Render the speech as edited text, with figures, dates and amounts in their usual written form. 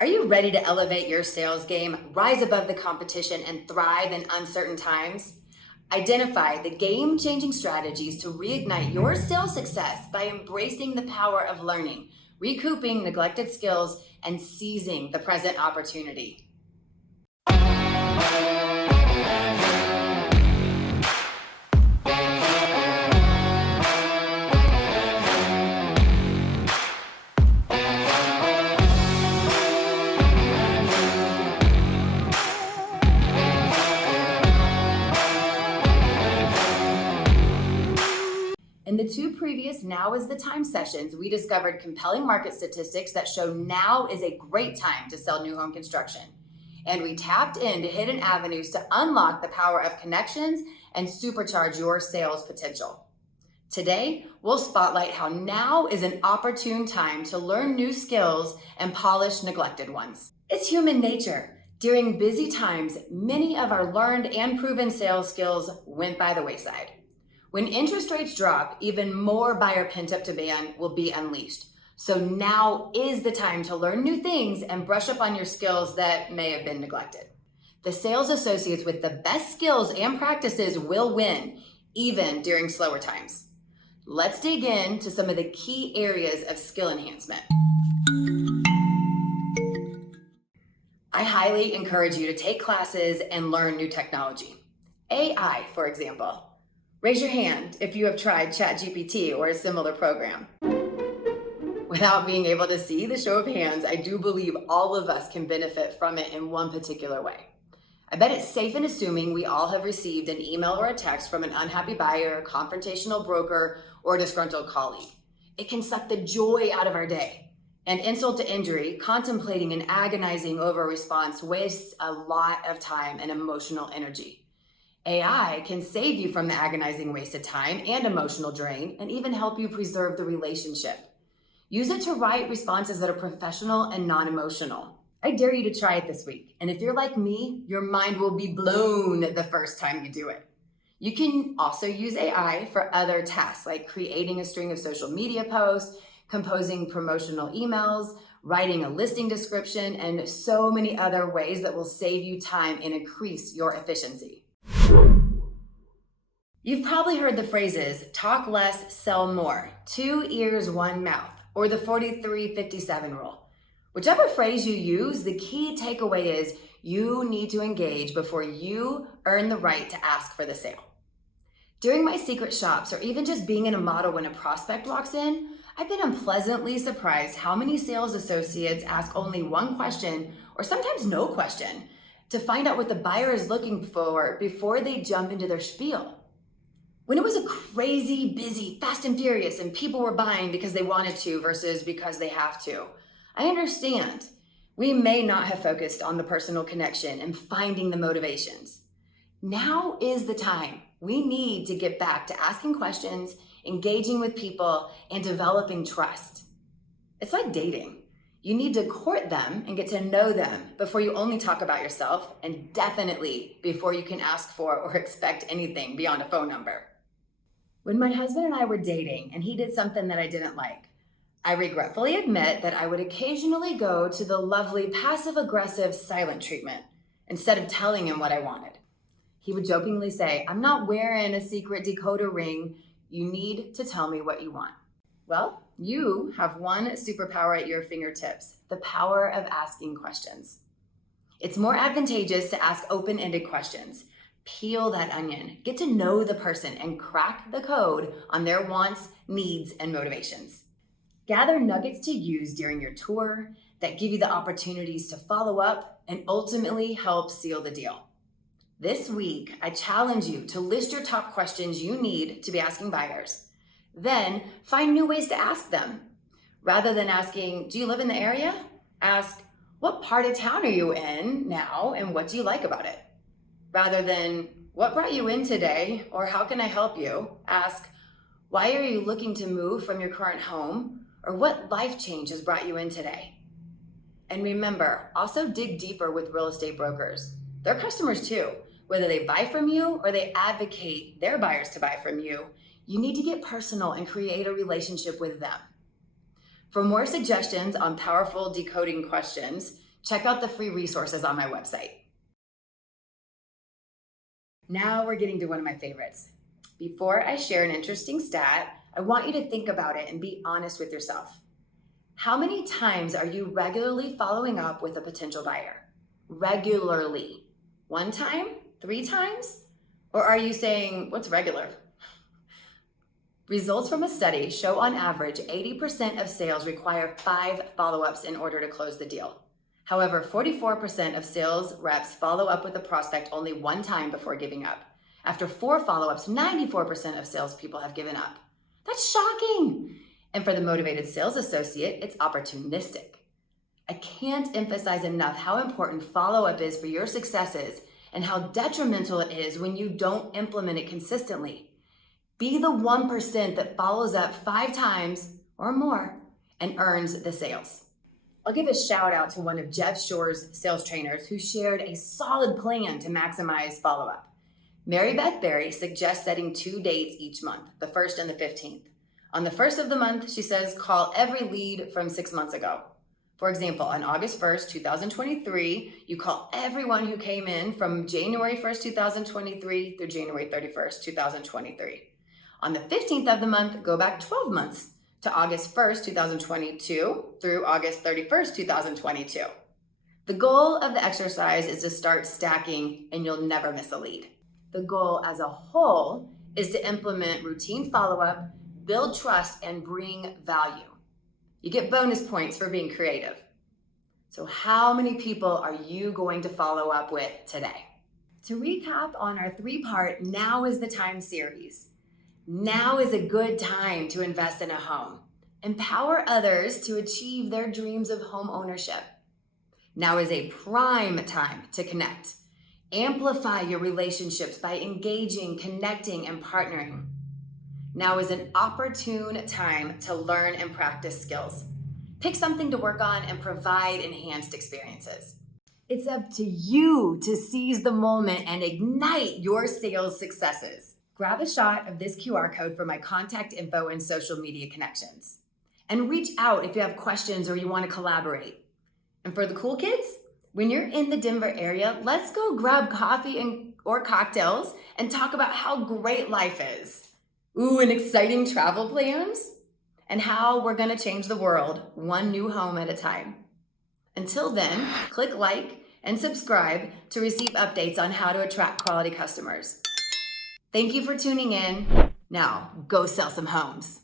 Are you ready to elevate your sales game, rise above the competition, and thrive in uncertain times? Identify the game-changing strategies to reignite your sales success by embracing the power of learning, recouping neglected skills, and seizing the present opportunity. In the two previous Now is the Time sessions, we discovered compelling market statistics that show now is a great time to sell new home construction. And we tapped into hidden avenues to unlock the power of connections and supercharge your sales potential. Today, we'll spotlight how now is an opportune time to learn new skills and polish neglected ones. It's human nature. During busy times, many of our learned and proven sales skills went by the wayside. When interest rates drop, even more buyer pent-up demand will be unleashed. So now is the time to learn new things and brush up on your skills that may have been neglected. The sales associates with the best skills and practices will win, even during slower times. Let's dig into some of the key areas of skill enhancement. I highly encourage you to take classes and learn new technology. AI, for example. Raise your hand if you have tried ChatGPT or a similar program. Without being able to see the show of hands, I do believe all of us can benefit from it in one particular way. I bet it's safe in assuming we all have received an email or a text from an unhappy buyer, a confrontational broker, or a disgruntled colleague. It can suck the joy out of our day. And insult to injury, contemplating and agonizing over a response wastes a lot of time and emotional energy. AI can save you from the agonizing waste of time and emotional drain, and even help you preserve the relationship. Use it to write responses that are professional and non-emotional. I dare you to try it this week. And if you're like me, your mind will be blown the first time you do it. You can also use AI for other tasks, like creating a string of social media posts, composing promotional emails, writing a listing description, and so many other ways that will save you time and increase your efficiency. You've probably heard the phrases, talk less, sell more, 2 ears, 1 mouth, or the 43-57 rule. Whichever phrase you use, the key takeaway is you need to engage before you earn the right to ask for the sale. During my secret shops, or even just being in a model when a prospect walks in, I've been unpleasantly surprised how many sales associates ask only one question, or sometimes no question, to find out what the buyer is looking for before they jump into their spiel. When it was a crazy, busy, fast and furious, and people were buying because they wanted to versus because they have to, I understand. We may not have focused on the personal connection and finding the motivations. Now is the time. We need to get back to asking questions, engaging with people, and developing trust. It's like dating. You need to court them and get to know them before you only talk about yourself, and definitely before you can ask for or expect anything beyond a phone number. When my husband and I were dating and he did something that I didn't like, I regretfully admit that I would occasionally go to the lovely passive-aggressive silent treatment instead of telling him what I wanted. He would jokingly say, "I'm not wearing a secret decoder ring. You need to tell me what you want." Well, you have one superpower at your fingertips, the power of asking questions. It's more advantageous to ask open-ended questions. Peel that onion, get to know the person, and crack the code on their wants, needs, and motivations. Gather nuggets to use during your tour that give you the opportunities to follow up and ultimately help seal the deal. This week, I challenge you to list your top questions you need to be asking buyers. Then find new ways to ask them. Rather than asking, "Do you live in the area?" ask, "What part of town are you in now and what do you like about it?" Rather than, "What brought you in today?" or "How can I help you?" ask, "Why are you looking to move from your current home?" or "What life change has brought you in today?" And remember, also dig deeper with real estate brokers. They're customers too. Whether they buy from you or they advocate their buyers to buy from you, you need to get personal and create a relationship with them. For more suggestions on powerful decoding questions, Check out the free resources on my website. Now we're getting to one of my favorites. Before I share an interesting stat, I want you to think about it and be honest with yourself. How many times are you regularly following up with a potential buyer? Regularly. 1 time? 3 times? Or are you saying, what's regular? Results from a study show on average 80% of sales require 5 follow-ups in order to close the deal. However, 44% of sales reps follow up with a prospect only 1 time before giving up. After 4 follow-ups, 94% of salespeople have given up. That's shocking. And for the motivated sales associate, it's opportunistic. I can't emphasize enough how important follow-up is for your successes and how detrimental it is when you don't implement it consistently. Be the 1% that follows up 5 times or more and earns the sales. I'll give a shout out to one of Jeff Shore's sales trainers who shared a solid plan to maximize follow-up. Beth Berry suggests setting 2 dates each month, the 1st and the 15th. On the 1st of the month, she says, call every lead from 6 months ago. For example, on August 1st, 2023, you call everyone who came in from January 1st, 2023 through January 31st, 2023. On the 15th of the month, go back 12 months to August 1st, 2022 through August 31st, 2022. The goal of the exercise is to start stacking and you'll never miss a lead. The goal as a whole is to implement routine follow-up, build trust, and bring value. You get bonus points for being creative. So how many people are you going to follow up with today? To recap on our 3-part Now is the Time series, now is a good time to invest in a home. Empower others to achieve their dreams of home ownership. Now is a prime time to connect. Amplify your relationships by engaging, connecting, and partnering. Now is an opportune time to learn and practice skills. Pick something to work on and provide enhanced experiences. It's up to you to seize the moment and ignite your sales successes. Grab a shot of this QR code for my contact info and social media connections. And reach out if you have questions or you want to collaborate. And for the cool kids, when you're in the Denver area, let's go grab coffee or cocktails and talk about how great life is. Ooh, and exciting travel plans? And how we're gonna change the world one new home at a time. Until then, click like and subscribe to receive updates on how to attract quality customers. Thank you for tuning in. Now, go sell some homes.